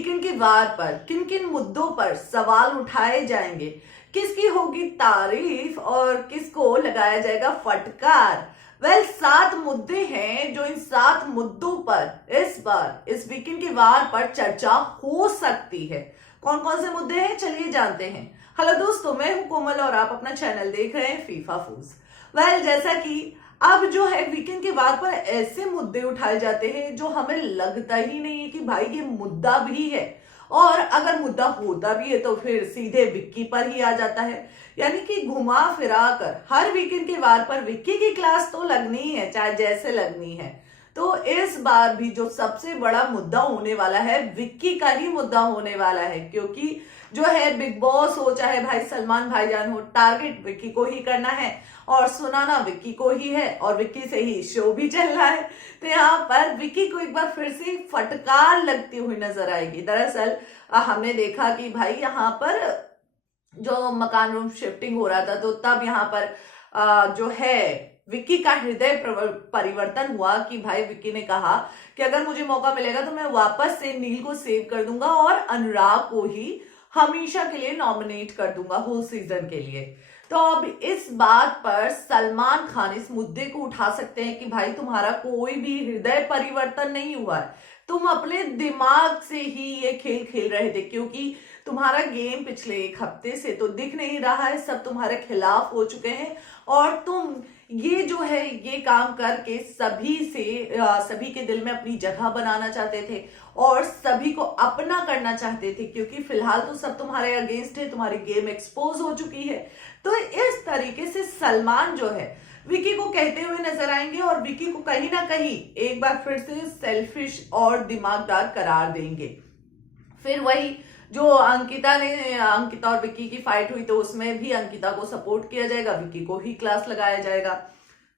Weekend के वार पर किन किन मुद्दों पर सवाल उठाए जाएंगे, किसकी होगी तारीफ और किसको लगाया जाएगा फटकार। वेल 7 मुद्दे हैं जो इन 7 मुद्दों पर इस बार इस वीकेंड के वार पर चर्चा हो सकती है। कौन कौन से मुद्दे हैं चलिए जानते हैं। हेलो दोस्तों, मैं हूं कोमल और आप अपना चैनल देख रहे हैं फीफा फूज। वेल जैसा कि अब जो है वीकेंड के बाद पर ऐसे मुद्दे उठाए जाते हैं जो हमें लगता ही नहीं है कि भाई ये मुद्दा भी है, और अगर मुद्दा होता भी है तो फिर सीधे विक्की पर ही आ जाता है। यानी कि घुमा फिरा कर हर वीकेंड के वार पर विक्की की क्लास तो लगनी ही है, चाहे जैसे लगनी है। तो इस बार भी जो सबसे बड़ा मुद्दा होने वाला है विक्की का ही मुद्दा होने वाला है, क्योंकि जो है बिग बॉस हो चाहे भाई सलमान भाईजान हो, टारगेट विक्की को ही करना है और सुनाना विक्की को ही है, और विक्की से ही शो भी चल रहा है। तो यहाँ पर विक्की को एक बार फिर से फटकार लगती हुई नजर आएगी। दरअसल हमने देखा कि भाई यहाँ पर जो मकान रूम शिफ्टिंग हो रहा था तो तब यहाँ पर जो है विक्की का हृदय परिवर्तन हुआ कि भाई विक्की ने कहा कि अगर मुझे मौका मिलेगा तो मैं वापस से नील को सेव कर दूंगा और अनुराग को ही हमेशा के लिए नॉमिनेट कर दूंगा होल सीजन के लिए। तो अब इस बात पर सलमान खान इस मुद्दे को उठा सकते हैं कि भाई तुम्हारा कोई भी हृदय परिवर्तन नहीं हुआ है, तुम अपने दिमाग से ही ये खेल खेल रहे थे, क्योंकि तुम्हारा गेम पिछले 1 हफ्ते से तो दिख नहीं रहा है, सब तुम्हारे खिलाफ हो चुके हैं और तुम ये जो है ये काम करके सभी के दिल में अपनी जगह बनाना चाहते थे और सभी को अपना करना चाहते थे, क्योंकि फिलहाल तो सब तुम्हारे अगेंस्ट है, तुम्हारी गेम एक्सपोज हो चुकी है। तो इस तरीके से सलमान जो है विक्की को कहते हुए नजर आएंगे और विक्की को कहीं ना कहीं एक बार फिर से सेल्फिश और दिमागदार करार देंगे। फिर वही जो अंकिता और विक्की की फाइट हुई तो उसमें भी अंकिता को सपोर्ट किया जाएगा, विक्की को ही क्लास लगाया जाएगा।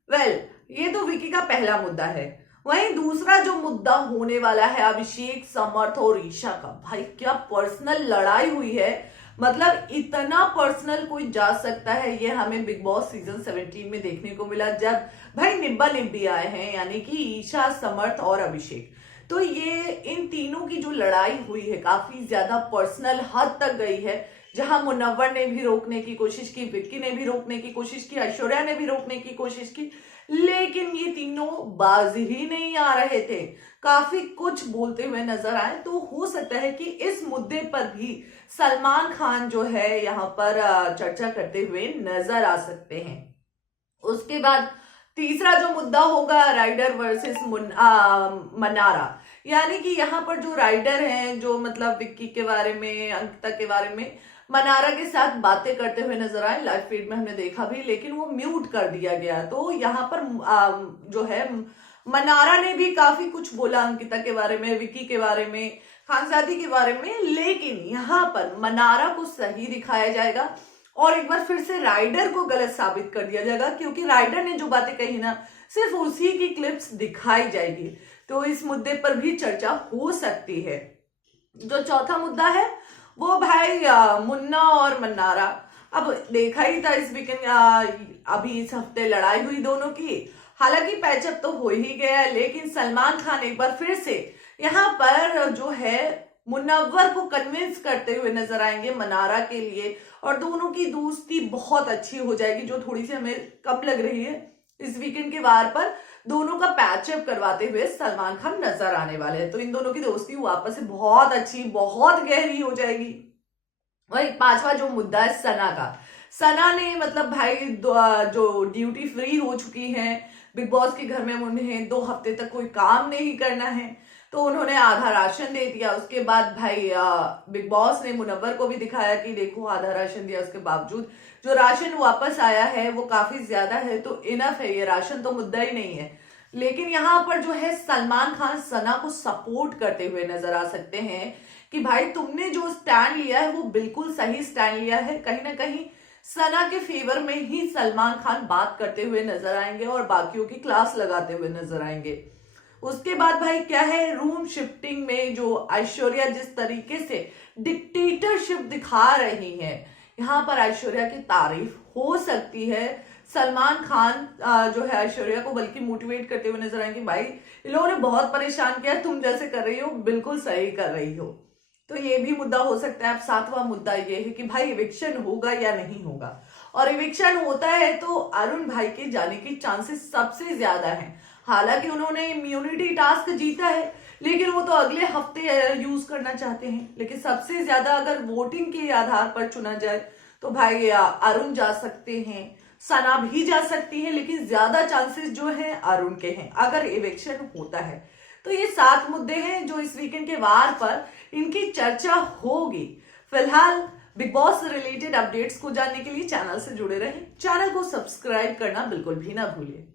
वेल ये तो विक्की का पहला मुद्दा है। वहीं दूसरा जो मुद्दा होने वाला है अभिषेक, समर्थ और ईशा का। भाई क्या पर्सनल लड़ाई हुई है, मतलब इतना पर्सनल कोई जा सकता है ये हमें बिग बॉस सीजन 17 में देखने को मिला, जब भाई निब्बा निब्बी आए हैं, यानी कि ईशा, समर्थ और अभिषेक। तो ये इन तीनों की जो लड़ाई हुई है काफी ज्यादा पर्सनल हद तक गई है, जहां मुनव्वर ने भी रोकने की कोशिश की, विक्की ने भी रोकने की कोशिश की, ऐश्वर्या ने भी रोकने की कोशिश की, लेकिन ये तीनों बाज ही नहीं आ रहे थे, काफी कुछ बोलते हुए नजर आए। तो हो सकता है कि इस मुद्दे पर भी सलमान खान जो है यहाँ पर चर्चा करते हुए नजर आ सकते हैं। उसके बाद तीसरा जो मुद्दा होगा राइडर वर्सेस मनारा, यानी कि यहाँ पर जो राइडर हैं जो मतलब विक्की के बारे में, अंकिता के बारे में मनारा के साथ बातें करते हुए नजर आए, लाइव फीड में हमने देखा भी, लेकिन वो म्यूट कर दिया गया। तो यहाँ पर जो है मनारा ने भी काफी कुछ बोला अंकिता के बारे में, विक्की के बारे में, खानजादी के बारे में, लेकिन यहाँ पर मनारा को सही दिखाया जाएगा और एक बार फिर से राइडर को गलत साबित कर दिया जाएगा, क्योंकि राइडर ने जो बातें कही ना सिर्फ उसी की क्लिप्स दिखाई जाएगी। तो इस मुद्दे पर भी चर्चा हो सकती है। जो चौथा मुद्दा है वो भाई मुन्ना और मन्नारा। अब देखा ही था इस वीकेंड अभी इस हफ्ते लड़ाई हुई दोनों की, हालांकि पैचअप तो हो ही गया है, लेकिन सलमान खान एक बार फिर से यहाँ पर जो है मुनव्वर को कन्विंस करते हुए नजर आएंगे मनारा के लिए, और दोनों की दोस्ती बहुत अच्छी हो जाएगी, जो थोड़ी सी हमें कम लग रही है। इस वीकेंड के वार पर दोनों का पैचअप करवाते हुए सलमान खान नजर आने वाले हैं, तो इन दोनों की दोस्ती वापस से बहुत अच्छी, बहुत गहरी हो जाएगी। वही पांचवा जो मुद्दा है सना का। सना ने मतलब भाई जो ड्यूटी फ्री हो चुकी हैं बिग बॉस के घर में, उन्हें 2 हफ्ते तक कोई काम नहीं करना है, तो उन्होंने आधा राशन दे दिया। उसके बाद भाई बिग बॉस ने मुनव्वर को भी दिखाया कि देखो आधा राशन दिया, उसके बावजूद जो राशन वापस आया है वो काफी ज्यादा है, तो इनफ है, ये राशन तो मुद्दा ही नहीं है। लेकिन यहाँ पर जो है सलमान खान सना को सपोर्ट करते हुए नजर आ सकते हैं कि भाई तुमने जो स्टैंड लिया है वो बिल्कुल सही स्टैंड लिया है। कहीं ना कहीं सना के फेवर में ही सलमान खान बात करते हुए नजर आएंगे और बाकियों की क्लास लगाते हुए नजर आएंगे। उसके बाद भाई क्या है, रूम शिफ्टिंग में जो ऐश्वर्या जिस तरीके से डिक्टेटरशिप दिखा रही है, यहाँ पर ऐश्वर्या की तारीफ हो सकती है। सलमान खान जो है ऐश्वर्या को बल्कि मोटिवेट करते हुए नजर आएंगे, भाई इन लोगों ने बहुत परेशान किया, तुम जैसे कर रही हो बिल्कुल सही कर रही हो। तो ये भी मुद्दा हो सकता है। अब सातवां मुद्दा ये है कि भाई इविक्शन होगा या नहीं होगा, और इविक्शन होता है तो अरुण भाई के जाने के चांसेस सबसे ज्यादा हैं। हालांकि उन्होंने इम्यूनिटी टास्क जीता है, लेकिन वो तो अगले हफ्ते यूज करना चाहते हैं। लेकिन सबसे ज्यादा अगर वोटिंग के आधार पर चुना जाए तो भाई अरुण जा सकते हैं, सना भी जा सकती है, लेकिन ज्यादा चांसेस जो है अरुण के हैं अगर इविक्शन होता है। तो ये 7 मुद्दे हैं जो इस वीकेंड के वार पर इनकी चर्चा होगी। फिलहाल बिग बॉस से रिलेटेड अपडेट्स को जानने के लिए चैनल से जुड़े रहें, चैनल को सब्सक्राइब करना बिल्कुल भी ना भूलिए।